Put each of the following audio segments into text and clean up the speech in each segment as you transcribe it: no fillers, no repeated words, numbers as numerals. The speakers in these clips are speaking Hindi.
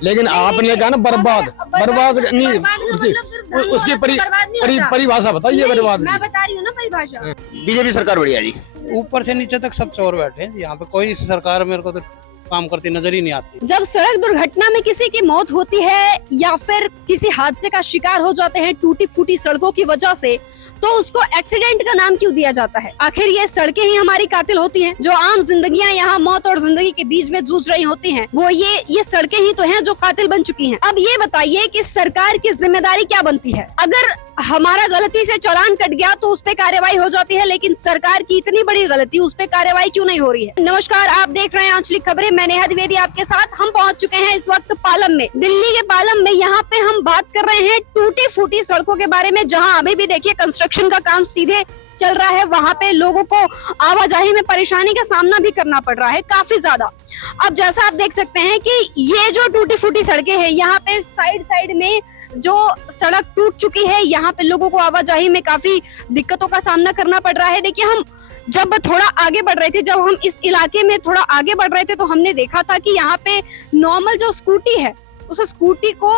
लेकिन आपने कहा ना बर्बाद बर्बाद नहीं, उसकी परिभाषा बताइए बर्बाद। मैं बता रही हूँ ना परिभाषा। बीजेपी सरकार बढ़िया जी। ऊपर से नीचे तक सब चोर बैठे हैं यहाँ पे, कोई सरकार मेरे को तो काम करती नजर ही नहीं आती। जब सड़क दुर्घटना में किसी की मौत होती है या फिर किसी हादसे का शिकार हो जाते हैं टूटी फूटी सड़कों की वजह से, तो उसको एक्सीडेंट का नाम क्यों दिया जाता है? आखिर ये सड़कें ही हमारी कातिल होती हैं। जो आम जिंदगियां यहाँ मौत और जिंदगी के बीच में जूझ रही होती हैं, वो ये सड़कें ही तो हैं जो कातिल बन चुकी हैं। अब ये बताइए कि सरकार की जिम्मेदारी क्या बनती है? अगर हमारा गलती से चालान कट गया तो उस पे कार्रवाई हो जाती है, लेकिन सरकार की इतनी बड़ी गलती, उस पे कार्रवाई क्यों नहीं हो रही है? नमस्कार, आप देख रहे हैं आंचलिक खबरें। मैं नेहा द्विवेदी आपके साथ। हम पहुंच चुके हैं इस वक्त पालम में, दिल्ली के पालम में। यहाँ पे हम बात कर रहे हैं टूटी फूटी सड़कों के बारे में, जहाँ अभी भी देखिए कंस्ट्रक्शन का काम सीधे चल रहा है। वहाँ पे लोगों को आवाजाही में परेशानी का सामना भी करना पड़ रहा है काफी ज्यादा। अब जैसा आप देख सकते हैं कि ये जो टूटी फूटी सड़कें हैं, यहाँ पे साइड में जो सड़क टूट चुकी है, यहाँ पे लोगों को आवाजाही में काफी दिक्कतों का सामना करना पड़ रहा है। देखिए, हम जब थोड़ा आगे बढ़ रहे थे, जब हम इस इलाके में थोड़ा आगे बढ़ रहे थे, तो हमने देखा था कि यहाँ पे नॉर्मल जो स्कूटी है, उस स्कूटी को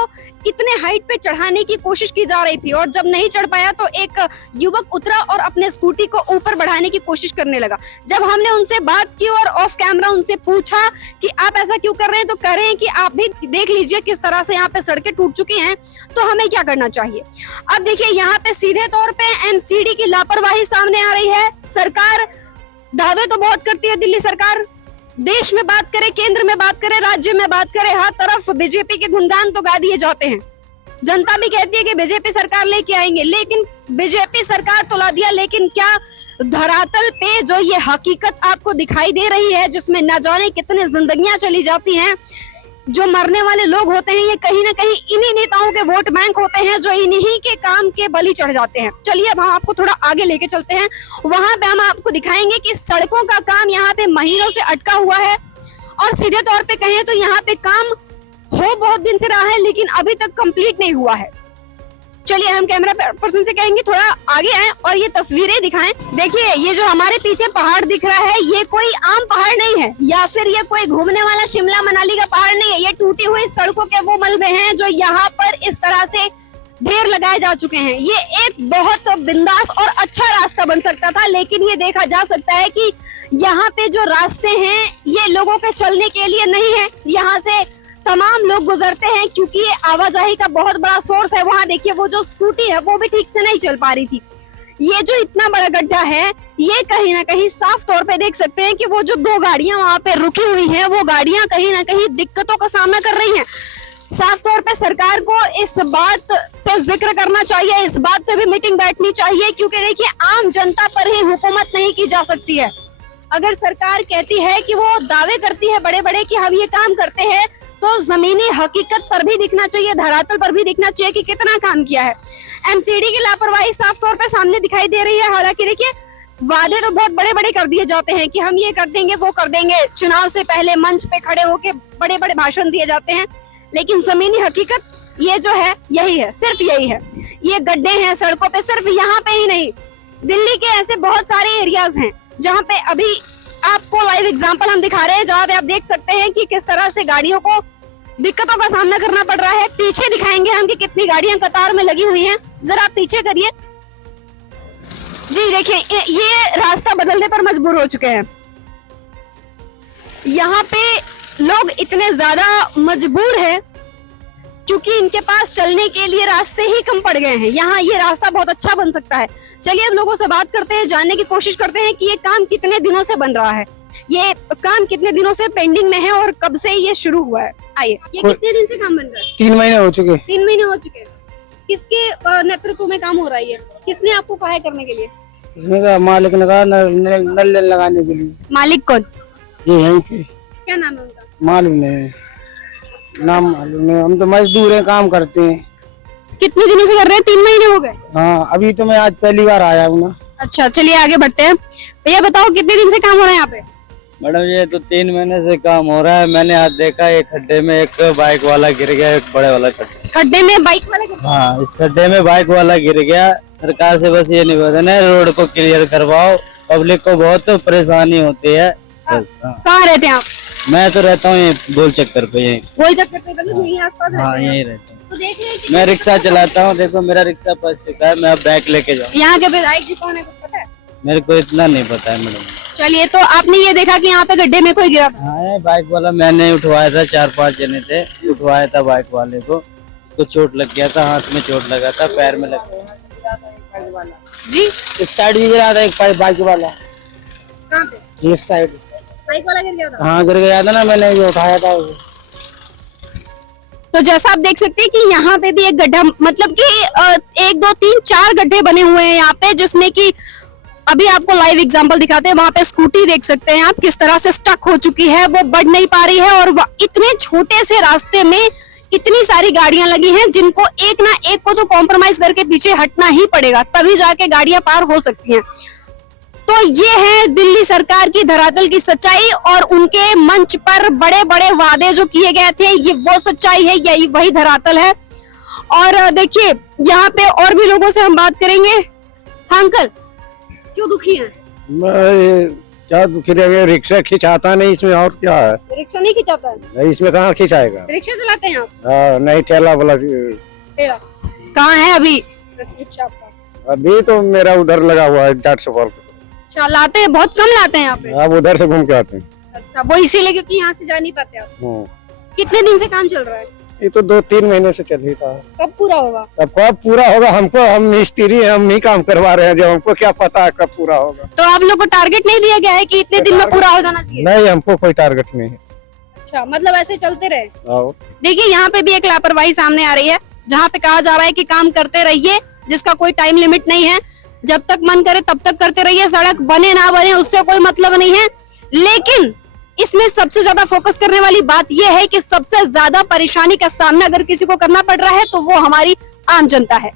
इतने हाइट पे चढ़ाने की कोशिश की जा रही थी, और जब नहीं चढ़ पाया तो एक युवक उतरा और अपने स्कूटी को ऊपर बढ़ाने की कोशिश करने लगा। जब हमने उनसे बात की और ऑफ कैमरा उनसे पूछा कि आप ऐसा क्यों कर रहे हैं, तो कह रहे हैं कि आप भी देख लीजिए किस तरह से यहाँ पे सड़कें टूट चुकी हैं, तो हमें क्या करना चाहिए। अब देखिए, यहाँ पे सीधे तौर पे एमसीडी की लापरवाही सामने आ रही है। सरकार दावे तो बहुत करती है, दिल्ली सरकार, देश में बात करें, केंद्र में बात करें, राज्य में बात करें, हर तरफ बीजेपी के गुणगान तो गा दिए जाते हैं। जनता भी कहती है कि बीजेपी सरकार लेके आएंगे, लेकिन बीजेपी सरकार तो ला दिया, लेकिन क्या धरातल पे जो ये हकीकत आपको दिखाई दे रही है, जिसमें न जाने कितने जिंदगियां चली जाती हैं, जो मरने वाले लोग होते हैं, ये कहीं ना कहीं इन्हीं नेताओं के वोट बैंक होते हैं, जो इन्हीं के काम के बलि चढ़ जाते हैं। चलिए अब हम आपको थोड़ा आगे लेके चलते हैं, वहां पे हम आपको दिखाएंगे कि सड़कों का काम यहाँ पे महीनों से अटका हुआ है, और सीधे तौर पे कहें तो यहाँ पे काम हो बहुत दिन से रहा है, लेकिन अभी तक कंप्लीट नहीं हुआ है। चलिए हम कैमरा पर्सन से कहेंगे थोड़ा आगे आए और ये तस्वीरें दिखाएं। देखिए, ये जो हमारे पीछे पहाड़ दिख रहा है, ये कोई आम पहाड़ नहीं है, या फिर ये कोई घूमने वाला शिमला मनाली का पहाड़ नहीं है। ये टूटी हुई सड़कों के वो मलबे हैं जो यहाँ पर इस तरह से ढेर लगाए जा चुके हैं। ये एक बहुत बिंदास और अच्छा रास्ता बन सकता था, लेकिन ये देखा जा सकता है कि यहाँ पे जो रास्ते हैं, ये लोगों के चलने के लिए नहीं है। यहाँ से तमाम लोग गुजरते हैं, क्योंकि ये आवाजाही का बहुत बड़ा सोर्स है। वहाँ देखिए, वो जो स्कूटी है वो भी ठीक से नहीं चल पा रही थी। ये जो इतना बड़ा गड्ढा है, ये कहीं ना कहीं साफ तौर पे देख सकते हैं कि वो जो दो गाड़ियां वहाँ पे रुकी हुई हैं, वो गाड़ियां कहीं ना कहीं दिक्कतों का सामना कर रही हैं। साफ तौर पे सरकार को इस बात पे जिक्र करना चाहिए, इस बात पे भी मीटिंग बैठनी चाहिए, क्योंकि देखिए, आम जनता पर ही हुकूमत नहीं की जा सकती है। अगर सरकार कहती है कि वो दावे करती है बड़े बड़े कि हम ये काम करते हैं, तो जमीनी हकीकत पर भी दिखना चाहिए, धरातल पर भी दिखना चाहिए कि कितना काम किया है। एमसीडी की लापरवाही साफ तौर पर सामने दिखाई दे रही है। हालांकि देखिए, वादे तो बहुत बड़े बड़े कर दिए जाते हैं कि हम ये कर देंगे, वो कर देंगे। चुनाव से पहले मंच पे खड़े होके बड़े बड़े भाषण दिए जाते हैं, लेकिन जमीनी हकीकत ये जो है, यही है, सिर्फ यही है। ये गड्ढे हैं सड़कों पे, सिर्फ यहाँ पे ही नहीं, दिल्ली के ऐसे बहुत सारे एरियाज हैं जहाँ पे अभी आपको लाइव एग्जांपल हम दिखा रहे हैं, जहाँ पे आप देख सकते हैं कि किस तरह से गाड़ियों को दिक्कतों का सामना करना पड़ रहा है। पीछे दिखाएंगे हम कि कितनी गाड़ियां कतार में लगी हुई हैं। जरा आप पीछे करिए जी। देखिए, ये रास्ता बदलने पर मजबूर हो चुके हैं। यहाँ पे लोग इतने ज्यादा मजबूर हैं क्योंकि इनके पास चलने के लिए रास्ते ही कम पड़ गए हैं। यहाँ ये रास्ता बहुत अच्छा बन सकता है। चलिए अब लोगों से बात करते हैं, जानने की कोशिश करते हैं कि ये काम कितने दिनों से बन रहा है, ये काम कितने दिनों से पेंडिंग में है और कब से ये शुरू हुआ है। आइए, ये कितने दिन से काम बन रहा है? 3 महीने हो चुके। 3 महीने हो चुके। किसके नेतृत्व में काम हो रहा है? किसने आपको कहा है करने के लिए? इसने कहा, मालिक ने कहा नल लगाने के लिए। मालिक कौन? ये है के। क्या नाम है उनका? मालूम नहीं, नाम मालूम नहीं। हम तो मजदूर हैं, काम करते हैं। कितने दिनों से कर रहे हैं? 3 महीने हो गए। हाँ, अभी तो मैं आज पहली बार आया हूँ ना। अच्छा, चलिए आगे बढ़ते हैं। भैया बताओ, कितने दिन से काम हो रहा है यहाँ पे? मैडम, ये तो 3 महीने से काम हो रहा है। मैंने आज देखा एक खड्डे में एक बाइक वाला गिर गया, एक बड़े वाला खड्डे में बाइक वाला गिर गया? हाँ, इस खड्डे में बाइक वाला गिर गया। सरकार से बस ये निवेदन है, रोड को क्लियर करवाओ, पब्लिक को बहुत परेशानी होती है। कहाँ रहते हैं आप? मैं तो रहता हूँ ये गोल चक्कर पे, यही। गोल चक्कर पे मतलब यहीं आसपास हाँ रहते हैं। यही रहता हूँ। तो देख रहे हैं कि मैं रिक्शा चलाता हूँ, देखो मेरा रिक्शा फंस चुका है, मैं अब बैग लेके जाऊँ। यहाँ के विधायक जी कौन है, कुछ पता है? मेरे को इतना नहीं पता है मैडम। चलिए, तो आपने ये देखा कि यहाँ पे गड्ढे में कोई गिरा था? हाँ बाइक वाला मैंने उठवाया था, 4-5 जने थे, उठवाया था बाइक वाले को। उसको चोट लग गया था, हाथ में चोट लगा था, पैर में लग गया जी। इस साइड भी गिरा था एक बाइक वाला, कहाँ पे? इस साइड। बाइक वाला गिर गया था? हाँ गिर गया था ना, मैंने भी उठाया था उसे। तो जैसा आप देख सकते हैं कि यहाँ पे भी एक गड्ढा, मतलब कि 1 2 3 4 गड्ढे बने हुए हैं यहाँ पे, जिसमें कि अभी आपको लाइव एग्जांपल दिखाते हैं। वहां पे स्कूटी देख सकते हैं आप किस तरह से स्टक हो चुकी है, वो बढ़ नहीं पा रही है, और इतने छोटे से रास्ते में इतनी सारी गाड़ियां लगी हैं, जिनको एक ना एक को तो कॉम्प्रोमाइज करके पीछे हटना ही पड़ेगा, तभी जाके गाड़ियां पार हो सकती हैं। तो ये है दिल्ली सरकार की धरातल की सच्चाई, और उनके मंच पर बड़े बड़े वादे जो किए गए थे, ये वो सच्चाई है, यही वही धरातल है। और देखिए, यहाँ पे और भी लोगों से हम बात करेंगे। हाँ अंकल, क्यों दुखी हैं? क्या दुखी रहेगा, रिक्शा खिंचाता नहीं इसमें, और क्या है, रिक्शा नहीं खिंचाता है? इसमें कहाँ खिंचाएगा। रिक्शा चलाते हैं आप? नहीं, ठेला वाला। कहाँ है अभी रिक्शा आपका? अभी तो मेरा उधर लगा हुआ है, जाट सफर। अच्छा, लाते हैं, बहुत कम लाते हैं यहाँ पे? आप उधर से घूम के आते हैं। अच्छा, वो इसीलिए क्योंकि यहाँ से जा नहीं पाते आप। कितने दिन से काम चल रहा है? ये तो 2-3 महीने से चल ही रहा है। कब पूरा होगा? तब कब पूरा होगा, हमको, हम मिस्त्री हैं, हम नहीं काम करवा रहे हैं, जब हमको क्या पता है कब पूरा होगा। तो आप लोग को टारगेट नहीं दिया गया है कि इतने दिन में पूरा हो जाना चाहिए? नहीं, हमको कोई टारगेट नहीं है। अच्छा, मतलब ऐसे चलते रहे। आओ। देखिए, यहाँ पे भी एक लापरवाही सामने आ रही है, जहाँ पे कहा जा रहा है कि काम करते रहिए, जिसका कोई टाइम लिमिट नहीं है, जब तक मन करे तब तक करते रहिए, सड़क बने ना बने उससे कोई मतलब नहीं है। लेकिन इसमें सबसे ज्यादा फोकस करने वाली बात यह है कि सबसे ज्यादा परेशानी का सामना अगर किसी को करना पड़ रहा है तो वो हमारी आम जनता है,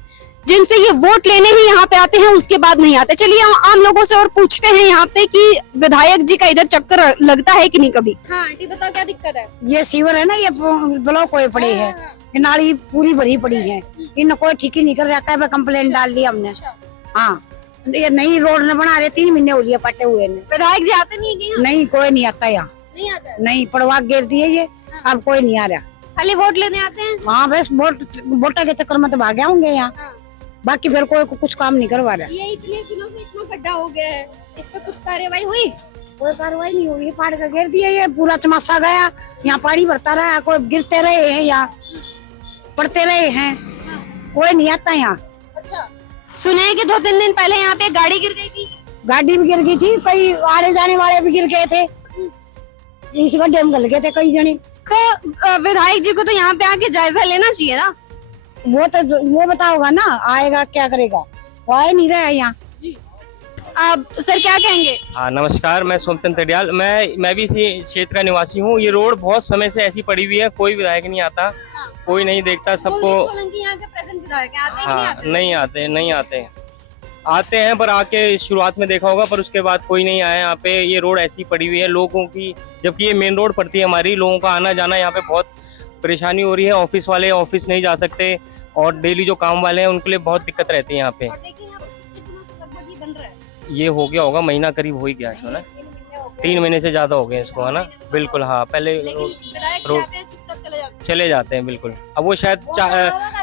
जिनसे ये वोट लेने ही यहाँ पे आते हैं, उसके बाद नहीं आते। चलिए हम आम लोगों से और पूछते हैं यहाँ पे कि विधायक जी का इधर चक्कर लगता है कि नहीं कभी। हाँ आंटी, बताओ क्या दिक्कत है? ये सीवर है ना, ये ब्लॉक हुए पड़े है, ये नाली पूरी भरी पड़ी है, इन कोई ठीक ही नहीं कर रहा है। कंप्लेंट डाल दी हमने। हाँ, ये नई रोड न बना रहे, 3 महीने हो गए पटे हुए। विधायक जी आते नहीं है? नहीं, कोई नहीं आता यहाँ। नहीं आता है? नहीं, पड़वा गिर दिए ये, अब कोई नहीं आ रहा। खाली वोट लेने आते हैं? हाँ बस वोटा के चक्कर में तो भागे होंगे यहाँ, बाकी फिर कोई कुछ काम नहीं करवा रहा। ये इतने दिनों से इतना गड्ढा हो गया है, इस पे कुछ कार्रवाई हुई? कोई कार्रवाई नहीं हुई, पाड़ का घेर दिया, ये पूरा चमासा गया, यहाँ पानी भरता रहा, कोई गिरते रहे हैं, यहाँ पड़ते रहे हैं, कोई नहीं आता यहाँ। अच्छा, सुने कि 2-3 दिन पहले यहाँ पे गाड़ी गिर गई थी? गाड़ी भी गिर गई थी, कई आने जाने वाले भी गिर गए थे, इस गड्ढे में गल गए थे कई जने। तो विधायक जी को तो यहाँ पे आके जायजा लेना चाहिए ना? वो बताओगा ना, आएगा क्या करेगा, वो आए नहीं रहा यहाँ। आप सर क्या कहेंगे? हाँ नमस्कार, मैं सोमचंद तडियाल, मैं भी इसी क्षेत्र का निवासी हूँ। ये रोड बहुत समय से ऐसी पड़ी हुई है, कोई विधायक नहीं आता। हाँ। कोई नहीं देखता, सबको। यहाँ के प्रेजेंट विधायक आते हैं? हाँ, नहीं आते हैं, पर आके शुरुआत में देखा होगा, पर उसके बाद कोई नहीं आया यहाँ पे। ये रोड ऐसी पड़ी हुई है लोगों की, जबकि ये मेन रोड पड़ती है हमारी, लोगों का आना जाना यहाँ पे बहुत परेशानी हो रही है। ऑफिस वाले ऑफिस नहीं जा सकते, और डेली जो काम वाले हैं उनके लिए बहुत दिक्कत रहती है यहाँ पे। ये हो गया होगा महीना करीब हो ही गया इसमें ना, 3 महीने से ज्यादा हो गए इसको, है ना। बिल्कुल हाँ, पहले रोड चले जाते हैं बिल्कुल। अब वो शायद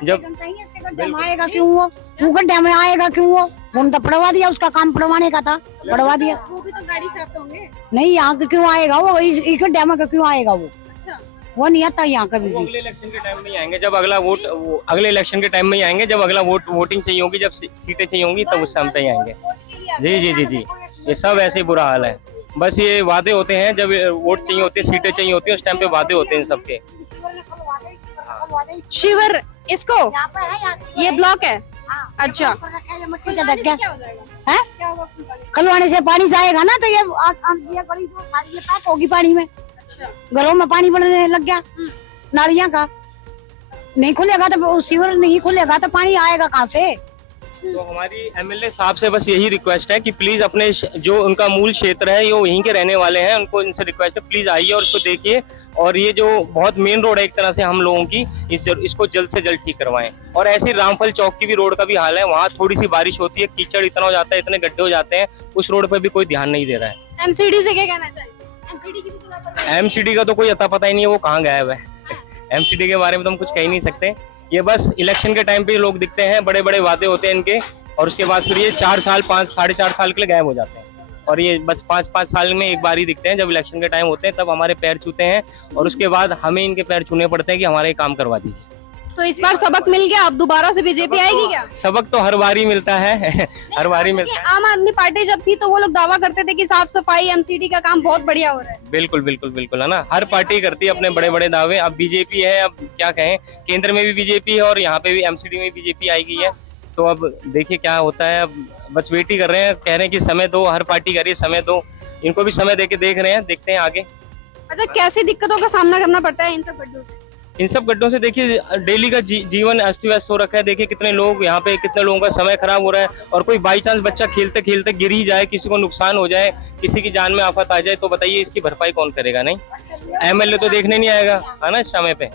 जब आएगा क्यों वो गड्ढे में आएगा क्यों वो तो पड़वा दिया, उसका काम पड़वाने का था, पड़वा दिया। वो भी तो गाड़ी से आते होंगे। नहीं, यहाँ क्यों आएगा वो, इस गड्ढे में क्यों आएगा वो? अच्छा, वो नहीं आता यहाँ कभी भी। अगले इलेक्शन के टाइम में आएंगे जब अगला वोट, अगले इलेक्शन के टाइम में ही आएंगे जब अगला वोटिंग चाहिए होगी, जब सीटें चाहिए होंगी, तब उस टाइम पे ही आएंगे। जी, ये सब ऐसे ही बुरा हाल है। बस ये वादे होते हैं, जब वोट चाहिए होते हैं, सीटें चाहिए होती है, उस टाइम पे वादे होते हैं सबके। शिवर इसको ये ब्लॉक है? अच्छा, खलवाने से पानी जाएगा ना, तो ये पैक होगी पानी में। घरों में पानी बढ़ने लग गया, नालियां का नहीं खुलेगा तो, सीवर नहीं खुलेगा तो पानी आएगा कहाँ से? तो हमारी एमएलए साहब से बस यही रिक्वेस्ट है कि प्लीज अपने जो उनका मूल क्षेत्र है, ये वहीं के रहने वाले हैं, उनको इनसे रिक्वेस्ट है प्लीज आइए और इसको देखिए। और ये जो बहुत मेन रोड है एक तरह से हम लोगों की, इसको जल्द से जल्द ठीक करवाएं। और ऐसी रामफल चौक की भी रोड का भी हाल है, वहाँ थोड़ी सी बारिश होती है, कीचड़ इतना हो जाता है, इतने गड्ढे हो जाते हैं, उस रोड पर भी कोई ध्यान नहीं दे रहा है। एमसीडी से क्या कहना चाहिए? एमसीडी की भी तो लापरवाही एमसीडी का तो कोई अता पता ही नहीं है वो कहाँ गायब है। एमसीडी के बारे में तो हम कुछ कह ही नहीं सकते। ये बस इलेक्शन के टाइम पे लोग दिखते हैं, बड़े बड़े वादे होते हैं इनके, और उसके बाद फिर ये 4 साल 5 साढ़े 4 साल के लिए गायब हो जाते हैं। और ये बस 5-5 साल में एक बार ही दिखते हैं, जब इलेक्शन के टाइम होते हैं तब हमारे पैर छूते हैं, और उसके बाद हमें इनके पैर छूने पड़ते हैं कि हमारे काम करवा दीजिए। तो इस बार सबक मिल गया, अब दोबारा से बीजेपी आएगी क्या? सबक तो हर बार ही मिलता है हर बार ही मिलता है। आम आदमी पार्टी जब थी तो वो लोग दावा करते थे कि साफ सफाई एमसीडी का काम बहुत बढ़िया हो रहा है। बिल्कुल बिल्कुल बिल्कुल है ना, हर पार्टी करती है अपने बड़े बड़े दावे। अब बीजेपी है, अब क्या कहें, केंद्र में भी बीजेपी है और यहाँ पे भी एमसीडी में बीजेपी आएगी है। तो अब देखिए क्या होता है, अब बस वेट ही कर रहे हैं, कह रहे हैं कि समय दो, हर पार्टी करिए समय दो, इनको भी समय देके देख रहे हैं, देखते हैं आगे। अच्छा, कैसी दिक्कतों का सामना करना पड़ता है इन सब गड्ढों से? इन सब गड्ढों से देखिए डेली का जीवन अस्त व्यस्त हो रखा है। देखिए कितने लोग यहाँ पे, कितने लोगों का समय खराब हो रहा है, और कोई बाई चांस बच्चा खेलते खेलते गिर ही जाए, किसी को नुकसान हो जाए, किसी की जान में आफत आ जाए, तो बताइए इसकी भरपाई कौन करेगा? नहीं, एमएलए तो देखने नहीं आएगा, है ना, इस समय पे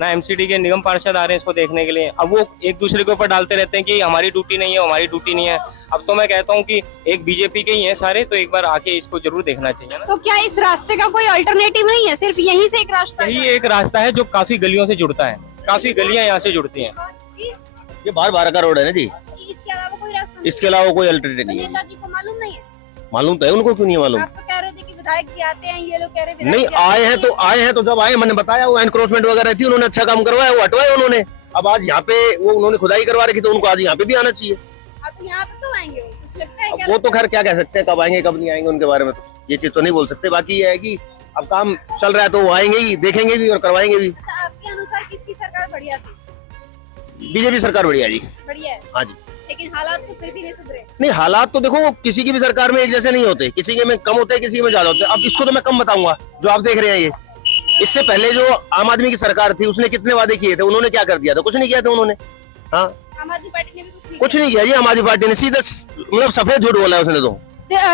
ना एमसीडी के निगम पार्षद आ रहे हैं इसको देखने के लिए। अब वो एक दूसरे के ऊपर डालते रहते हैं कि हमारी ड्यूटी नहीं है, हमारी ड्यूटी नहीं है। अब तो मैं कहता हूँ कि एक बीजेपी के ही हैं सारे, तो एक बार आके इसको जरूर देखना चाहिए ना। तो क्या इस रास्ते का कोई अल्टरनेटिव नहीं है, सिर्फ यहीं से एक रास्ता यही एक रास्ता है जो काफी गलियों से जुड़ता है, काफी गलियां यहाँ से जुड़ती हैं। ये बाहर का रोड है ना जी, इसके अलावा कोई रास्ता नहीं? इसके अलावा कोई अल्टरनेटिव नहीं है। नेताजी को मालूम नहीं है? मालूम तो है उनको, क्यों नहीं मालूम? आप तो कह रहे थे कि विधायक जी आते हैं, ये लोग कह रहे हैं नहीं आए हैं तो जब आए मैंने बताया वो एनक्रोचमेंट वगैरह थी, उन्होंने अच्छा काम करवाया, वो हटवाया उन्होंने। अब आज यहाँ पे वो उन्होंने खुदाई करवा रखी, तो उनको आज यहाँ पे भी आना चाहिए। आप यहाँ पे तो आएंगे, कुछ लगता है क्या? वो तो खैर क्या कह सकते हैं, कब आएंगे कब नहीं आएंगे उनके बारे में तो ये चीज तो नहीं बोल सकते। बाकी ये है कि अब काम चल रहा है तो वो आएंगे ही, देखेंगे भी और करवाएंगे भी। आपके अनुसार किसकी सरकार बढ़िया थी? बीजेपी सरकार बढ़िया जी। बढ़िया है, हाँ जी। लेकिन हालात तो फिर भी नहीं सुधरे। नहीं, हालात तो देखो किसी की भी सरकार में एक जैसे नहीं होते, किसी के में कम होते हैं, किसी में ज्यादा होते हैं। अब इसको तो मैं कम बताऊंगा जो आप देख रहे हैं। ये इससे पहले जो आम आदमी की सरकार थी उसने कितने वादे किए थे, उन्होंने क्या कर दिया था? कुछ नहीं किया था उन्होंने। हाँ, आम आदमी पार्टी ने भी कुछ नहीं किया जी। आम आदमी पार्टी ने सीधा मतलब सफेद झूठ बोला है उसने तो।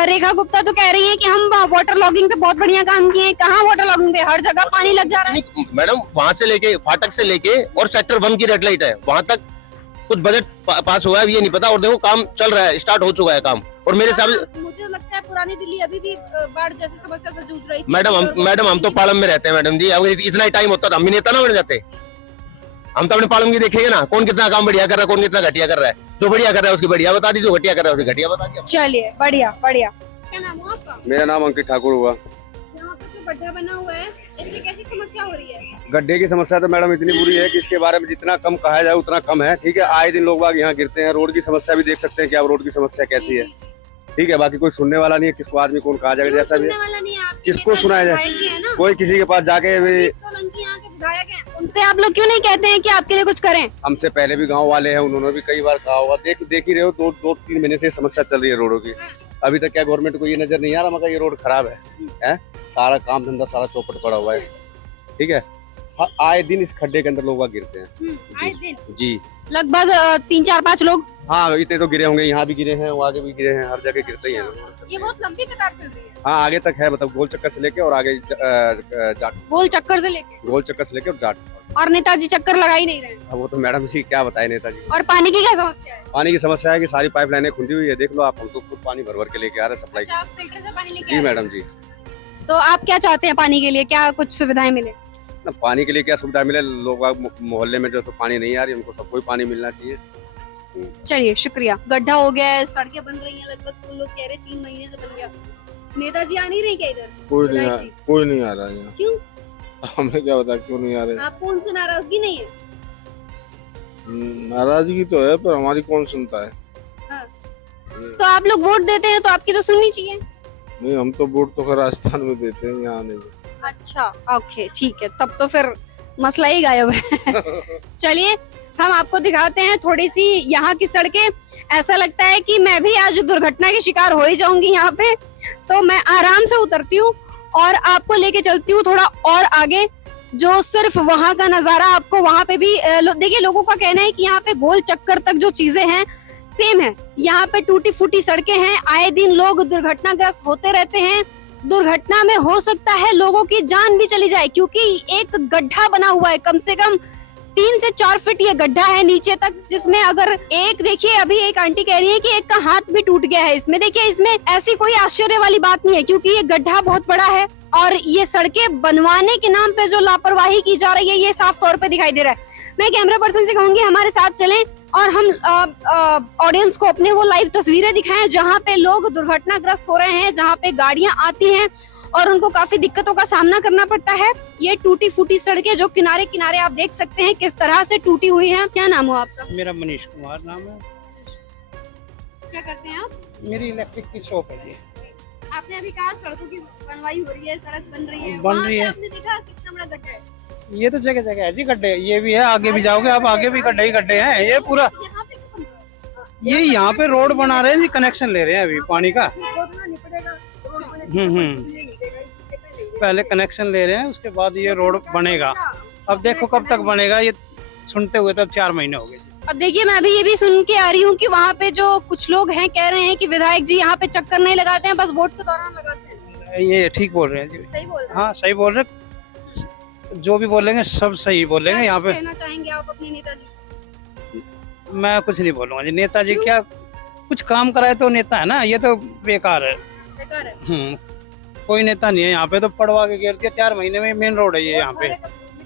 रेखा गुप्ता तो कह रही है कि हम वाटर लॉगिंग पे बहुत बढ़िया काम किए। कहाँ वाटर लॉगिंग पे? हर जगह पानी लग जा रहा है। मैडम वहाँ से लेके फाटक से लेके और सेक्टर 1 की रेड लाइट है, वहाँ तक कुछ बजट पास हुआ है ये नहीं पता। और देखो काम चल रहा है, स्टार्ट हो चुका है काम। और मेरे हिसाब से मुझे लगता है पुरानी दिल्ली अभी भी बाढ़ जैसी समस्या से जूझ रही थी। मैडम हम तो पालम में रहते हैं मैडम जी। अगर इतना ही टाइम होता तो हम भी नेता ना बन जाते। हम तो अपने पालम की देखेंगे ना, कौन कितना काम बढ़िया कर रहा है, कौन कितना घटिया कर रहा है। जो बढ़िया कर रहा है उसकी बढ़िया बता दी, जो घटिया कर रहा है उसकी घटिया बता दी। चलिए, बढ़िया बढ़िया। क्या नाम है आपका? मेरा नाम अंकित ठाकुर हुआ। यहाँ पर जो गड्ढा बना हुआ है, इससे कैसी समस्या हो रही है? गड्ढे की समस्या तो मैडम इतनी बुरी है कि इसके बारे में जितना कम कहा जाए उतना कम है। ठीक है, आए दिन लोग बाग यहाँ गिरते हैं। रोड की समस्या भी देख सकते हैं कि आप रोड की समस्या कैसी है। ठीक है, बाकी कोई सुनने वाला नहीं है, किसको आदमी कौन कहा जाएगा, जैसा भी किसको सुनाया जाए। कोई किसी के पास जाके भी, उनसे आप लोग क्यों नहीं कहते हैं कि आपके लिए कुछ करें? हमसे पहले भी गांव वाले हैं, उन्होंने भी कई बार कहा होगा। देख ही रहे हो, 2-3 महीने से समस्या चल रही है रोडों की। अभी तक क्या गवर्नमेंट को ये नजर नहीं आ रहा मगर ये रोड खराब है? सारा काम धंधा सारा चौपट पड़ा हुआ है। ठीक है, आए दिन इस खड्डे के अंदर लोग गिरते हैं। आए दिन जी, लगभग 3-4-5 लोग। हाँ, इतने तो गिरे होंगे, यहाँ भी गिरे हैं, वो आगे भी गिरे हैं, हर जगह गिरते ही हैं। ये बहुत लंबी कतार चल रही है। हाँ, आगे तक है, मतलब गोल चक्कर से लेके और आगे जाट, गोल चक्कर से लेके और जाट। और नेताजी चक्कर लगा ही नहीं रहे। अब वो तो मैडम जी क्या बताए नेताजी। और पानी की क्या समस्या है? पानी की समस्या है कि सारी पाइपलाइनें खुली हुई है, देख लो आप। हम तो खुद पानी भर के लेके आ रहे हैं सप्लाई। अच्छा, आप फिल्टर से पानी लेके जी मैडम जी। तो आप क्या चाहते हैं पानी के लिए, क्या कुछ सुविधाएं मिले? ना, पानी के लिए क्या सुविधा मिले, लोग मोहल्ले में जो तो पानी नहीं आ रही, उनको सबको ही पानी मिलना चाहिए। चलिए, शुक्रिया। गड्ढा हो गया है, सड़कें बन रही हैं, लगभग लोग कह रहे 3 महीने से बन गया। नेताजी आ नहीं रहे क्या इधर? कोई नहीं आ रहा है यहाँ। क्यों? हमें क्या पता क्यों नहीं आ रहे। आपको उनसे नाराजगी नहीं है? नाराजगी तो है, पर हमारी कौन सुनता है। हाँ। तो आप लोग वोट देते हैं तो आपकी तो सुननी चाहिए। नहीं, हम तो वोट तो राजस्थान में देते हैं, यहाँ नहीं। अच्छा, ओके, ठीक है, तब तो फिर मसला ही गायब है। चलिए, हम आपको दिखाते हैं थोड़ी सी यहाँ की सड़कें। ऐसा लगता है कि मैं भी आज दुर्घटना की शिकार हो ही जाऊंगी यहाँ पे, तो मैं आराम से उतरती हूँ और आपको लेके चलती हूँ थोड़ा और आगे, जो सिर्फ वहाँ का नजारा आपको वहाँ पे भी देखिए। लोगों का कहना है कि यहाँ पे गोल चक्कर तक जो चीजें हैं सेम है। यहाँ पे टूटी फूटी सड़कें हैं, आए दिन लोग दुर्घटनाग्रस्त होते रहते हैं। दुर्घटना में हो सकता है लोगों की जान भी चली जाए, क्योंकि एक गड्ढा बना हुआ है, कम से कम 3 से 4 फीट ये गड्ढा है नीचे तक, जिसमें अगर एक देखिए, अभी एक आंटी कह रही है कि एक का हाथ भी टूट गया है इसमें। देखिए, इसमें ऐसी कोई आश्चर्य वाली बात नहीं है, क्योंकि ये गड्ढा बहुत बड़ा है और ये सड़कें बनवाने के नाम पे जो लापरवाही की जा रही है ये साफ तौर पे दिखाई दे रहा है। मैं कैमरा पर्सन से कहूंगी हमारे साथ चलें और हम ऑडियंस को अपने वो लाइव तस्वीरें दिखाएं जहां पे लोग दुर्घटनाग्रस्त हो रहे हैं, जहां पे गाड़ियां आती हैं और उनको काफी दिक्कतों का सामना करना पड़ता है। ये टूटी फूटी सड़कें जो किनारे किनारे आप देख सकते हैं किस तरह से टूटी हुई हैं। क्या नाम हो आपका? मेरा मनीष कुमार नाम है। क्या करते हैं आप? मेरी इलेक्ट्रिक की शॉप है जी। आपने अभी कहा सड़कों की बनवाई हो रही है, सड़क बन रही है, बन रही है। आपने देखा कितना बड़ा गड्ढा है? ये तो जगह जगह है जी गड्ढे, ये भी है, आगे भी जाओगे आप, आगे भी गड्ढे ही गड्ढे हैं। ये पूरा यहाँ पे क्यों बन रहा है? ये यहाँ पे रोड बना रहे हैं जी, कनेक्शन ले रहे हैं अभी पानी का। पहले कनेक्शन ले रहे हैं, उसके बाद ये रोड बनेगा। अब देखो कब तक बनेगा, ये सुनते हुए तब 4 महीने हो गए। अब देखिए मैं अभी ये भी सुन के आ रही हूँ कि वहाँ पे जो कुछ लोग हैं कह रहे हैं कि विधायक जी यहाँ पे चक्कर नहीं लगाते हैं, बस वोट के दौरान लगाते हैं। ये ठीक बोल रहे हैं जी। सही बोल रहे हैं। हाँ सही बोल रहे हैं, जो भी बोलेंगे सब सही बोलेंगे। यहाँ पे कहना चाहेंगे आप अपने नेताजी? मैं कुछ नहीं बोलूंगा जी। नेताजी क्या कुछ काम कराए तो नेता है ना, ये तो बेकार है। बेकार है। कोई नेता नहीं है यहाँ पे, तो पड़वा के घेर दिया 4 महीने में। मेन रोड है ये यहाँ पे,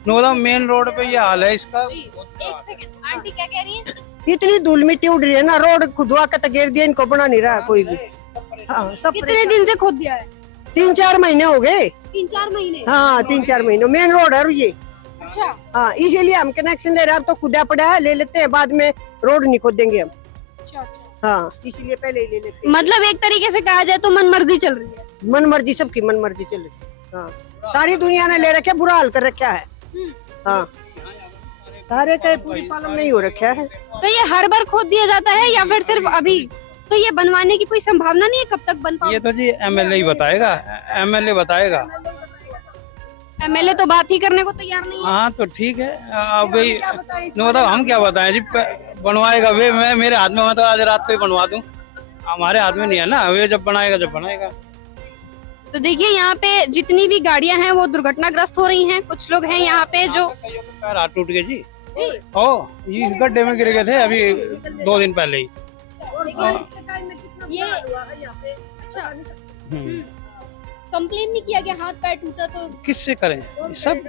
नोदा मेन रोड पे ये हाल है इसका। जी, एक सेकंड, आंटी क्या कह रही है? इतनी धूल मिट्टी उड़ रही है ना, रोड खुदवा के घेर दिया, इनको बना नहीं रहा कोई भी। हाँ, सब कितने दिन से खोद दिया है? 3-4 महीने हो गए। 3-4 महीने? हाँ 3-4 महीने। मेन रोड है ये। अच्छा। हाँ इसीलिए हम कनेक्शन ले रहे हैं। अब तो खुदा पड़ा है, ले लेते हैं, बाद में रोड नहीं खोदेंगे हम। अच्छा अच्छा। हाँ इसीलिए पहले ही ले लेते हैं। मतलब एक तरीके से कहा जाए तो मन मर्जी चल रही है। मन मर्जी, सबकी मन मर्जी चल रही है। हाँ सारी दुनिया ने ले रखे, बुरा हाल कर रखा है। हाँ सारे का पूरी पालन नहीं हो रखा है। तो ये हर बार खोद दिया जाता है या फिर सिर्फ अभी? तो ये बनवाने की कोई संभावना नहीं है, कब तक बन पाएगा? ये तो जी एमएलए ही बताएगा, एमएलए बताएगा। एमएलए तो बात ही करने को तैयार नहीं है। हाँ तो ठीक है, अब मतलब हम क्या बताएं जी, बनवाएगा वे। मैं मेरे हाथ में, मैं तो आज रात को ही बनवा दूं, हमारे हाथ में नहीं है ना, वे जब बनाएगा जब बनाएगा। तो देखिए यहाँ पे जितनी भी गाड़ियां हैं वो दुर्घटनाग्रस्त हो रही हैं। कुछ लोग हैं यहाँ पे जो पैर हाथ टूट गए जी। ओ ये गड्ढे में गिर गए थे अभी 2 दिन पहले ही। ये कंप्लेन नहीं किया गया? हाथ पैर टूटा तो किससे करें, सब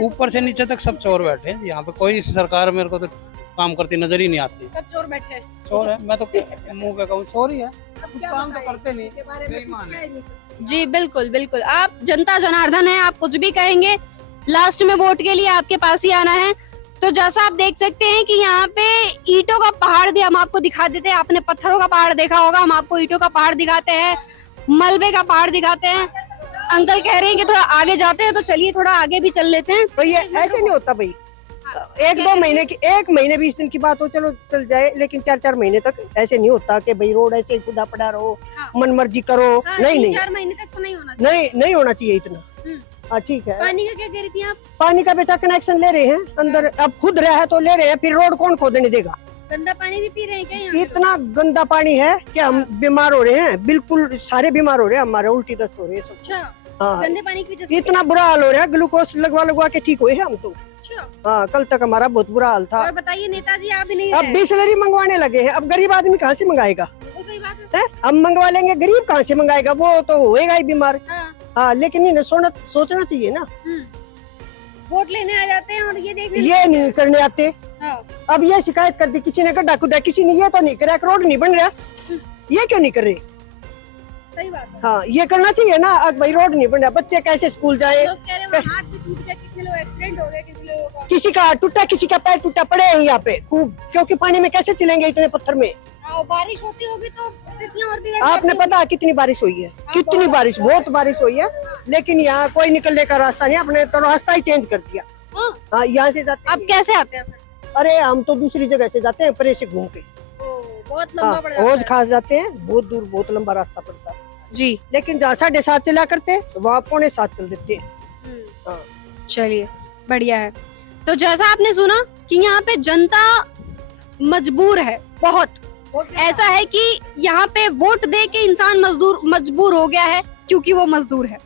ऊपर से नीचे तक सब चोर बैठे हैं यहाँ पे। कोई सरकार मेरे को तो काम करती नजर ही नहीं आती। सब चोर बैठे हैं। चोर है, मैं तो मुंह पे कहूँ चोर ही है, कुछ काम तो करते नहीं, बेईमान है। जी बिल्कुल बिल्कुल, आप जनता जनार्दन है, आप कुछ भी कहेंगे, लास्ट में वोट के लिए आपके पास ही आना है। तो जैसा आप देख सकते हैं कि यहाँ पे ईंटों का पहाड़ भी हम आपको दिखा देते हैं। आपने पत्थरों का पहाड़ देखा होगा, हम आपको ईंटों का पहाड़ दिखाते हैं, मलबे का पहाड़ दिखाते हैं। अंकल कह रहे हैं कि थोड़ा आगे जाते हैं, तो चलिए थोड़ा आगे भी चल लेते हैं। तो ये ऐसे नहीं होता भाई, 1-2 महीने की, 1 महीने 20 दिन की बात हो चलो चल जाए, लेकिन 4-4 महीने तक ऐसे नहीं होता कि भाई रोड ऐसे ही खुदा पड़ा रहो, मन मर्जी करो। नहीं नहीं, 4 महीने तक तो नहीं होना चाहिए। नहीं होना चाहिए इतना। हाँ ठीक है। पानी का क्या कह रही थी आप? पानी का बेटा कनेक्शन ले रहे हैं अंदर, अब खुद रहा है तो ले रहे हैं, फिर रोड कौन खोदने देगा? गंदा पानी भी पी रहे हैं क्या यहाँ पे? इतना गंदा पानी है कि हम बीमार हो रहे हैं, बिल्कुल सारे बीमार हो रहे हैं, हमारे उल्टी दस्त हो रही है सब। अच्छा, हाँ गंदे पानी की वजह से इतना बुरा हाल हो रहा है, ग्लूकोज लगवा के ठीक हुए हैं हम तो। अच्छा। हाँ कल तक हमारा बहुत बुरा हाल था। और बताइए नेताजी, आप भी नहीं अब बिसलरी मंगवाने लगे हैं, अब गरीब आदमी कहाँ से मंगाएगा? कोई बात है? हम मंगवा लेंगे, गरीब कहाँ से मंगाएगा? वो तो होएगा ही बीमार। हाँ लेकिन इन्हें सोचना चाहिए ना। वोट लेने आ जाते हैं और ये देखने ये नहीं करने आते। हाँ। अब ये शिकायत कर दी किसी ने, गड्ढा खुदा किसी ने, ये तो नहीं करा, रोड नहीं बन रहा, ये क्यों नहीं कर रहे? सही बात है। हाँ ये करना चाहिए ना। अब भाई रोड नहीं बन रहा, बच्चे कैसे स्कूल जाए? लोग कह रहे हैं वहाँ हाथ भी टूट गया, कितने लोग एक्सीडेंट हो गए, कितने लोगों का। किसी का हाथ टूटा, किसी का पैर टूटा, पड़े हैं यहाँ पे खूब, क्योंकि पानी में कैसे चलेंगे इतने पत्थर में? बारिश होती होगी तो स्थितियां और बिगड़ आपने पता कितनी बारिश हुई है? कितनी बारिश, बहुत बारिश हुई है, लेकिन यहाँ कोई निकलने का रास्ता नहीं, आपने तो रास्ता ही चेंज कर दिया। हाँ यहाँ से जाते। अब कैसे आते हैं? अरे हम तो दूसरी जगह से जाते हैं, परे से घूम के। बहुत लंबा पड़ जाता है। हौज खास जाते हैं, बहुत दूर, बहुत लंबा रास्ता पड़ता है जी। लेकिन जहाँ 7:30 चला करते वहाँ 6:45 चल देते हैं। चलिए बढ़िया है। तो जैसा आपने सुना कि यहाँ पे जनता मजबूर है, बहुत ऐसा है कि यहाँ पे वोट दे के इंसान मजबूर हो गया है, क्योंकि वो मजदूर है।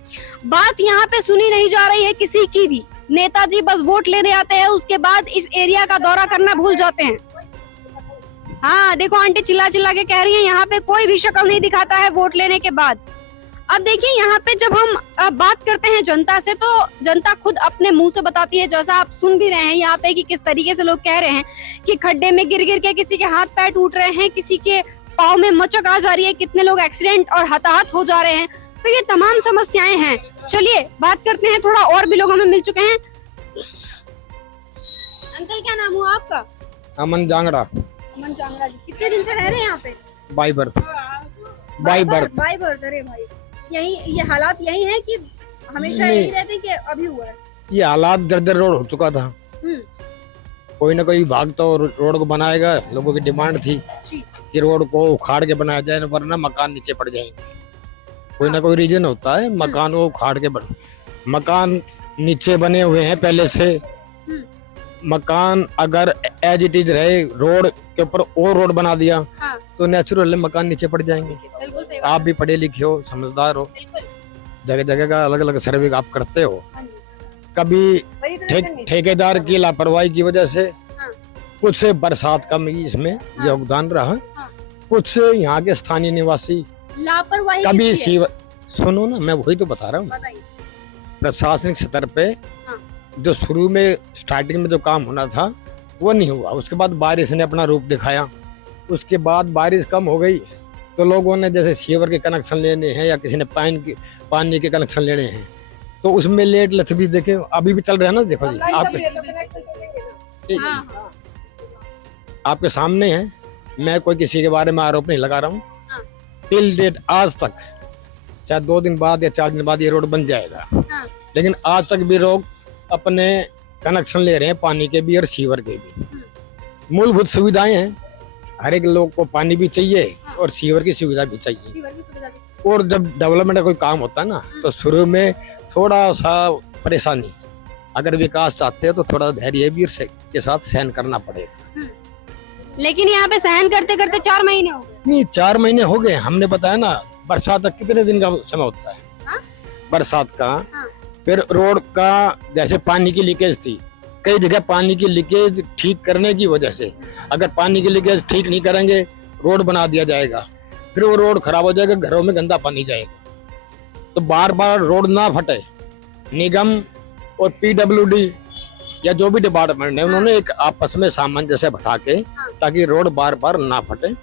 बात यहाँ पे सुनी नहीं जा रही है किसी की भी। नेताजी बस वोट लेने आते हैं, उसके बाद इस एरिया का दौरा करना भूल जाते हैं। हाँ देखो आंटी चिल्ला चिल्ला के कह रही है यहाँ पे कोई भी शक्ल नहीं दिखाता है वोट लेने के बाद। अब देखिए यहाँ पे जब हम बात करते हैं जनता से, तो जनता खुद अपने मुंह से बताती है, जैसा आप सुन भी रहे हैं यहाँ पे कि किस तरीके से लोग कह रहे हैं कि खड्डे में गिर गिर के किसी के हाथ पैर टूट रहे हैं, किसी के पाँव में मचक आ जा रही है, कितने लोग एक्सीडेंट और हताहत हो जा रहे हैं। तो ये तमाम समस्याएं हैं। चलिए बात करते हैं, थोड़ा और भी लोग हमें मिल चुके हैं। अंकल क्या नाम हुआ आपका? अमन जांगड़ा। अमन जांगड़ा जी, कितने दिन से रह रहे हैं यहाँ पे? By birth. By birth. By birth. अरे भाई, यही ये हालात यही है कि हमेशा यही रहते हैं कि अभी हुआ है? ये हालात जर्जर रोड हो चुका था। कोई ना कोई विभाग तो रोड को बनाएगा। लोगों की डिमांड थी कि रोड को उखाड़ के बनाया जाए, वरना मकान नीचे पड़ जाएंगे। कोई ना कोई रीजन होता है, मकान को उखाड़ के मकान नीचे बने हुए हैं पहले से। मकान अगर एज इट इज रहे, रोड के ऊपर और रोड बना दिया तो नेचुरल मकान नीचे पड़ जाएंगे। आप भी पढ़े लिखे हो, समझदार हो, जगह जगह का अलग अलग सर्वे आप करते हो। कभी ठेकेदार की लापरवाही की वजह से कुछ बरसात का इसमें योगदान रहा, कुछ यहाँ के स्थानीय निवासी लापरवाही कभी सुनो ना, मैं वही तो बता रहा हूँ। प्रशासनिक स्तर पे जो शुरू में स्टार्टिंग में जो काम होना था वो नहीं हुआ। उसके बाद बारिश ने अपना रूप दिखाया। उसके बाद बारिश कम हो गई तो लोगों ने जैसे सीवर के कनेक्शन लेने हैं या किसी ने पानी के कनेक्शन लेने हैं, तो उसमें लेट लथबी देखे अभी भी चल रहा है ना। देखो जी, आपके सामने है, मैं कोई किसी के बारे में आरोप नहीं लगा रहा हूँ। टिल डेट आज तक, चाहे 2 दिन बाद या 4 दिन बाद ये रोड बन जाएगा, लेकिन आज तक भी लोग अपने कनेक्शन ले रहे हैं, पानी के भी और सीवर के भी। मूलभूत सुविधाएं हैं, हर एक लोग को पानी भी चाहिए और सीवर की सुविधा भी चाहिए। और जब डेवलपमेंट का कोई काम होता है ना, तो शुरू में थोड़ा सा परेशानी, अगर विकास चाहते हैं तो थोड़ा धैर्य भी के साथ सहन करना पड़ेगा। लेकिन यहाँ पे सहन करते करते 4 महीने हो गए। नहीं, 4 महीने हो गए। हमने बताया ना, बरसात तक कितने दिन का समय होता है बरसात का। फिर रोड का जैसे पानी की लीकेज थी, कई जगह पानी की लीकेज ठीक करने की वजह से, अगर पानी की लीकेज ठीक नहीं करेंगे रोड बना दिया जाएगा, फिर वो रोड खराब हो जाएगा, घरों में गंदा पानी जाएगा। तो बार बार रोड ना फटे, निगम और PWD या जो भी डिपार्टमेंट है, उन्होंने एक आपस में सामंजस्य बैठा के, ताकि रोड बार बार ना फटे,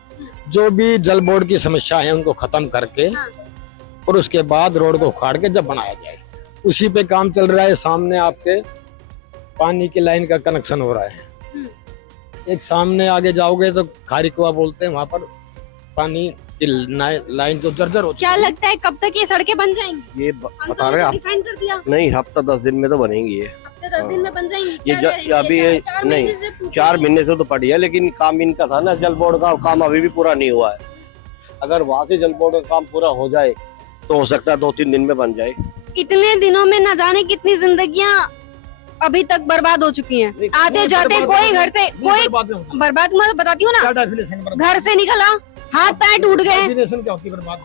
जो भी जल बोर्ड की समस्या है उनको खत्म करके और उसके बाद रोड को उखाड़ के जब बनाया जाए, उसी पे काम चल रहा है। सामने आपके पानी की लाइन का कनेक्शन हो रहा है। एक सामने आगे जाओगे तो खारी कुआं बोलते हैं, वहाँ पर पानी की लाइन जो जर्जर हो। क्या लगता है कब तक ये सड़कें बन जाएंगी? ये बता रहे हैं डिफेंड कर दिया। नहीं, हफ्ता 10 दिन में तो बनेंगी। ये हफ्ते 10 दिन में बन जाएंगी? ये अभी नहीं, 4 महीने से तो पड़ी है, लेकिन काम इनका था ना, जल बोर्ड का काम अभी भी पूरा नहीं हुआ है। अगर वहाँ से जल बोर्ड का काम पूरा हो जाए तो हो सकता है 2-3 दिन में बन जाए। इतने दिनों में न जाने कितनी जिंदगियां अभी तक बर्बाद हो चुकी हैं। आते जाते कोई घर से कोई बर्बाद, मैं बताती हूँ ना, घर से निकला, हाथ पैर टूट गए,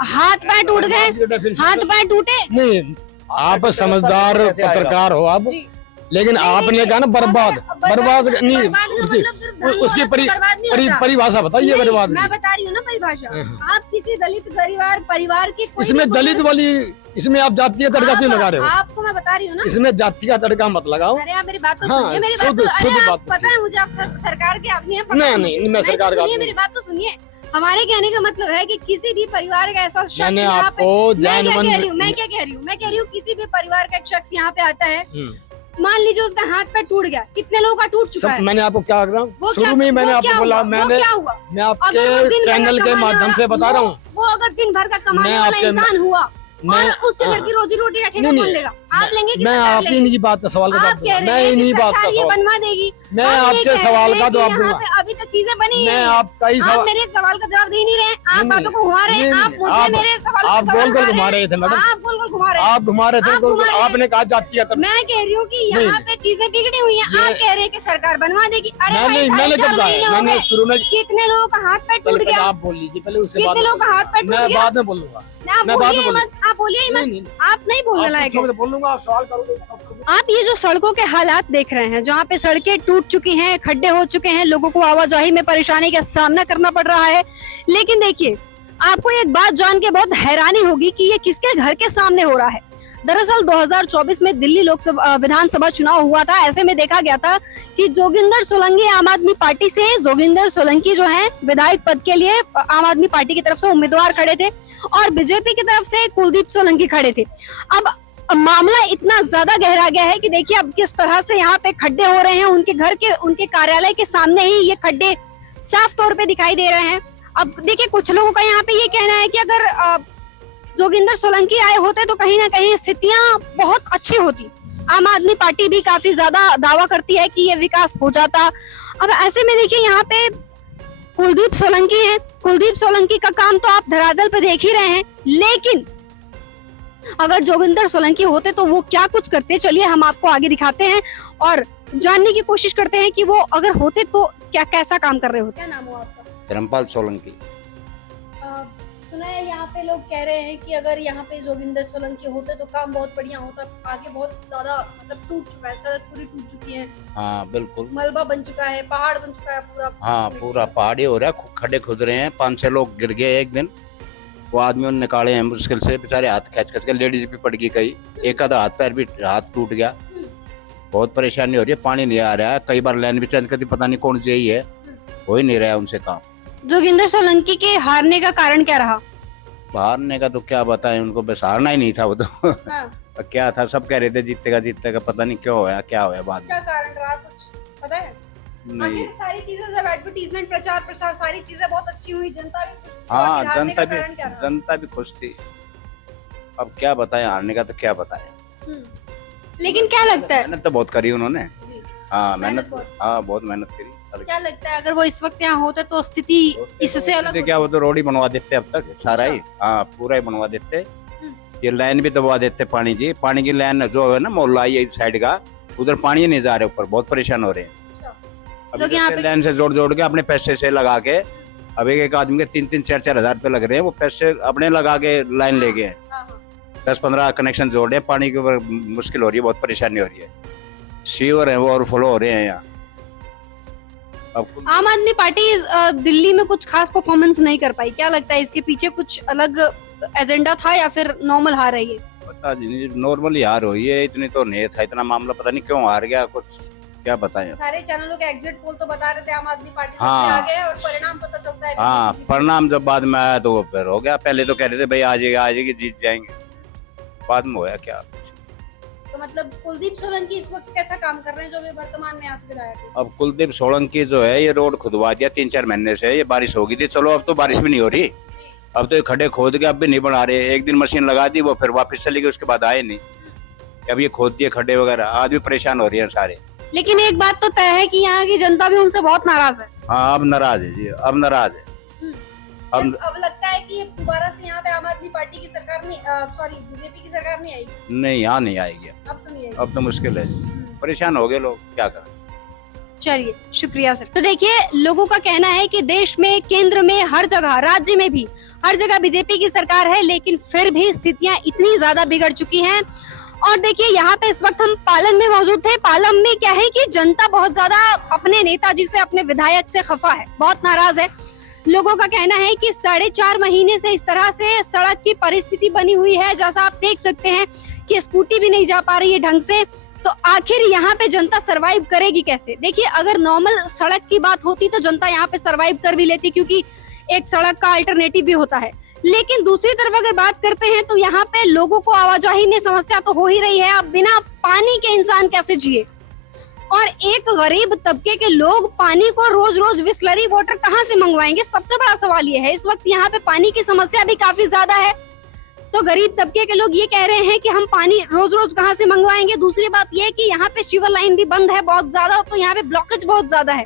हाथ पैर टूट गए, हाथ पैर टूटे। नहीं, आप समझदार पत्रकार हो आप, लेकिन आपने कहा ना बर्बाद नहीं, उसकी परिभाषा बताइए। बर्बाद मैं बता रही हूँ ना परिभाषा। आप किसी दलित परिवार के, इसमें दलित वाली, इसमें आप जातीय तड़का क्यों लगा रहे हो? आपको मैं बता रही हूँ ना, इसमें जाति का तड़का मत लगाओ। अरे आप मेरी बात तो सुनिए, मेरी बात तो पता है मुझे, आप सरकार के आदमी हैं। नहीं, मैं सरकार का, मेरी बात तो सुनिए। हमारे कहने का मतलब है कि किसी भी परिवार का ऐसा शख्स मैंने यहाँ पे, आपको मैं क्या कह रही हूँ, किसी भी परिवार का एक शख्स यहाँ पे आता है, मान लीजिए उसका हाथ पैर टूट गया, कितने लोगों का टूट चुका है। मैंने आपको क्या कहा शुरू में, मैंने आपको बोला, मैं आपके चैनल के माध्यम से बता रहा हूँ, वो अगर दिन भर का कमाने वाला इंसान हुआ और उसके घर की रोजी रोटी का ठेका कौन लेगा? आप लेंगे कि मैं आपकी इन्हीं बात का सवाल का जवाब दूंगा। मैं इन्हीं बात का सवाल बनवा देगी। मैं आपके सवाल का जवाब दूंगा। अभी तक चीजें बनी मैं आपका ही आप मेरे सवाल का जवाब दे नहीं रहे, आप बातों को घुमा रहे हैं। आप मुझे मेरे सवाल आप बोलकर घुमा रहे थे मैडम, आप बोलकर घुमा रहे हैं, आप घुमा रहे थे, आपने कहा जाती है। मैं कह रही हूँ कि यहाँ पे चीजें बिगड़ी हुई हैं, आप कह रहे हैं कि सरकार बनवा देगी। अरे मैंने कब कहा? मैंने शुरू में कितने लोगों का हाथ पैर टूट गया? आप बोल लीजिए पहले, उसके बाद कितने लोगों का हाथ पैर टूट गया? मैं बाद में बोलूंगा। आप बोलिए मत, आप नहीं बोलने लायक हैं। बोलूंगा, आप सवाल करोगे। आप ये जो सड़कों के हालात देख रहे हैं, जहाँ पे सड़कें टूट चुकी हैं, खड्डे हो चुके हैं, लोगों को आवाजाही में परेशानी का सामना करना पड़ रहा है। लेकिन देखिए, आपको एक बात जान के बहुत हैरानी होगी कि ये किसके घर के सामने हो रहा है। दरअसल 2024 में दिल्ली लोकसभा विधानसभा चुनाव हुआ था। ऐसे में देखा गया था कि जोगिंदर सोलंकी आम आदमी पार्टी से, जोगिंदर सोलंकी जो है विधायक पद के लिए आम आदमी पार्टी की तरफ से उम्मीदवार खड़े थे और बीजेपी की तरफ से कुलदीप सोलंकी खड़े थे। अब मामला इतना ज्यादा गहरा गया है कि देखिए अब किस तरह से यहाँ पे खड्डे हो रहे हैं। उनके घर के, उनके कार्यालय के सामने ही ये खड्डे साफ तौर पे दिखाई दे रहे हैं। अब देखिए कुछ लोगों का यहाँ पे ये कहना है कि अगर जोगिंदर सोलंकी आए होते तो कहीं ना कहीं स्थितियां बहुत अच्छी होती। आम आदमी पार्टी भी काफी ज्यादा दावा करती है कि ये विकास हो जाता। अब ऐसे में देखिए यहाँ पे कुलदीप सोलंकी है। कुलदीप सोलंकी का काम तो आप धरातल पे देख ही रहे हैं, लेकिन अगर जोगिंदर सोलंकी होते तो वो क्या कुछ करते, चलिए हम आपको आगे दिखाते हैं और जानने की कोशिश करते हैं कि वो अगर होते तो क्या कैसा काम कर रहे होते। क्या नाम हो आपका? धर्मपाल सोलंकी। सुना है यहाँ पे लोग कह रहे हैं कि अगर यहाँ पे जोगिंदर सोलंकी होते तो काम बहुत बढ़िया होता। आगे बहुत ज्यादा मतलब टूट चुका है, सड़क पूरी टूट चुकी है। हाँ बिल्कुल, मलबा बन चुका है, पहाड़ बन चुका है पूरा। हाँ पूरा पहाड़ी हो रहा है, खड्डे खुद रहे हैं। 5-6 लोग गिर गए एक दिन, वो आदमियों ने निकाले हैं मुश्किल से, बेचारे हाथ खींच के। लेडीज भी पड़ गई कई, एक आधा हाथ पैर भी, हाथ टूट गया। बहुत परेशानी हो रही है, पानी नहीं आ रहा है। कई बार लाइन भी चेंज करती, पता नहीं कौन सी है, हो ही नहीं रहा है उनसे काम। जोगिंदर सोलंकी के हारने का कारण क्या रहा? हारने का तो क्या बताएं, उनको बस हारना ही नहीं था वो तो। हाँ। क्या था, सब कह रहे थे जीतेगा, पता नहीं क्यों होया, क्या होया बाद में। क्या कारण रहा, कुछ पता है? नहीं, आखिर सारी चीजें जब एडवर्टीजमेंट, प्रचार प्रसार, सारी चीजें बहुत अच्छी हुई, जनता भी खुश थी। हाँ आखिर हारने का कारण क्या रहा? जनता भी खुश थी। अब क्या बताएं, हारने का तो क्या बताएं। लेकिन क्या लगता है, मेहनत तो बहुत करी उन्होंने। हाँ मेहनत, हाँ बहुत मेहनत करी। क्या लगता है अगर वो इस वक्त यहाँ होते तो स्थिति इससे अलग क्या, वो तो रोड ही बनवा देते अब तक सारा ही। हाँ पूरा ही बनवा देते। ये लाइन भी दबवा देते पानी की लाइन जो है ना मोहल्ला ये साइड का, उधर पानी नहीं जा रहा ऊपर, बहुत परेशान हो रहे हैं। लोग यहाँ पे लाइन से जोड़ के अपने पैसे से लगा के, अब एक आदमी के 3-3, 4-4 हजार रुपए लग रहे हैं। वो पैसे अपने लगा के लाइन ले गए, 10-15 कनेक्शन जोड़ रहे हैं। पानी के ऊपर मुश्किल हो रही है, बहुत परेशानी हो रही है। सीवर है वो ओवरफ्लो हो रहे हैं यहाँ। आम आदमी पार्टी दिल्ली में कुछ खास परफॉर्मेंस नहीं कर पाई, क्या लगता है इसके पीछे कुछ अलग एजेंडा था या फिर नॉर्मल हार रही है? पता नहीं, नॉर्मल ही हार हुई है, इतनी तो नहीं था इतना मामला, पता नहीं क्यों हार गया, कुछ क्या बताएं। सारे चैनलों के एग्जिट पोल तो बता रहे थे आम आदमी पार्टी सबसे हाँ। आगे है और परिणाम पता चलता है। हाँ परिणाम जब बाद में आया तो वो फिर हो गया। पहले तो कह रहे थे भाई आ जाएगी जीत जाएंगे, बाद में होया क्या। तो मतलब कुलदीप सोलंकी इस वक्त कैसा काम कर रहे हैं जो भी वर्तमान में यहाँ से विधायक है? अब कुलदीप सोलंकी जो है ये रोड खुदवा दिया 3-4 महीने से। ये बारिश हो गई थी, चलो अब तो बारिश भी नहीं हो रही, अब तो ये खड्डे खोद के अब भी नहीं बना रहे। एक दिन मशीन लगा दी, वो फिर वापस चली गई, उसके बाद आए नहीं। अब ये खोद दिए खड्डे वगैरह, आदमी परेशान हो रही है सारे। लेकिन एक बात तो तय है कि यहाँ की जनता भी उनसे बहुत नाराज है। हाँ अब नाराज है जी, अब नाराज है। अब लगता है कि दोबारा से यहाँ पे आम आदमी पार्टी की सरकार नहीं, सॉरी बीजेपी की सरकार नहीं आएगी। नहीं यहाँ नहीं आएगी, अब तो नहीं आएगी, अब तो मुश्किल है। परेशान हो गए लोग, क्या करें। चलिए शुक्रिया सर। तो देखिए लोगों का कहना है कि देश में, केंद्र में, हर जगह, राज्य में भी हर जगह बीजेपी की सरकार है, लेकिन फिर भी स्थितियां इतनी ज्यादा बिगड़ चुकी हैं। और देखिए यहाँ पे इस वक्त हम पालम में मौजूद थे। पालम में क्या है कि जनता बहुत ज्यादा अपने नेताजी से, अपने विधायक से खफा है, बहुत नाराज है। लोगों का कहना है कि 4.5 महीने से इस तरह से सड़क की परिस्थिति बनी हुई है, जैसा आप देख सकते हैं कि स्कूटी भी नहीं जा पा रही है ढंग से। तो आखिर यहाँ पे जनता सरवाइव करेगी कैसे? देखिए अगर नॉर्मल सड़क की बात होती तो जनता यहाँ पे सरवाइव कर भी लेती, क्योंकि एक सड़क का अल्टरनेटिव भी होता है। लेकिन दूसरी तरफ अगर बात करते हैं तो यहाँ पे लोगों को आवाजाही में समस्या तो हो ही रही है। अब बिना पानी के इंसान कैसे जिए, और एक गरीब तबके के लोग पानी को रोज रोज बिसलरी वाटर कहाँ से मंगवाएंगे? सबसे बड़ा सवाल ये है। इस वक्त यहाँ पे पानी की समस्या भी काफी ज्यादा है, तो गरीब तबके के लोग ये कह रहे हैं कि हम पानी रोज रोज कहाँ से मंगवाएंगे। दूसरी बात ये है कि यहाँ पे शिवर लाइन भी बंद है बहुत ज्यादा, तो यहाँ पे ब्लॉकेज बहुत ज्यादा है।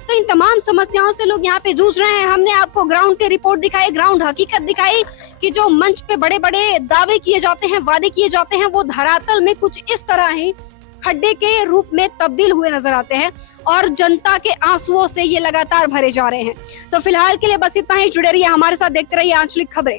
तो इन तमाम समस्याओं से लोग यहाँ पे जूझ रहे हैं। हमने आपको ग्राउंड के रिपोर्ट दिखाई, ग्राउंड हकीकत दिखाई कि जो मंच पे बड़े बड़े दावे किए जाते हैं, वादे किए जाते हैं, वो धरातल में कुछ इस तरह ही खड्डे के रूप में तब्दील हुए नजर आते हैं और जनता के आंसुओं से ये लगातार भरे जा रहे हैं। तो फिलहाल के लिए बस इतना ही। जुड़े रहिए हमारे साथ, देखते रहिए आंचलिक खबरें।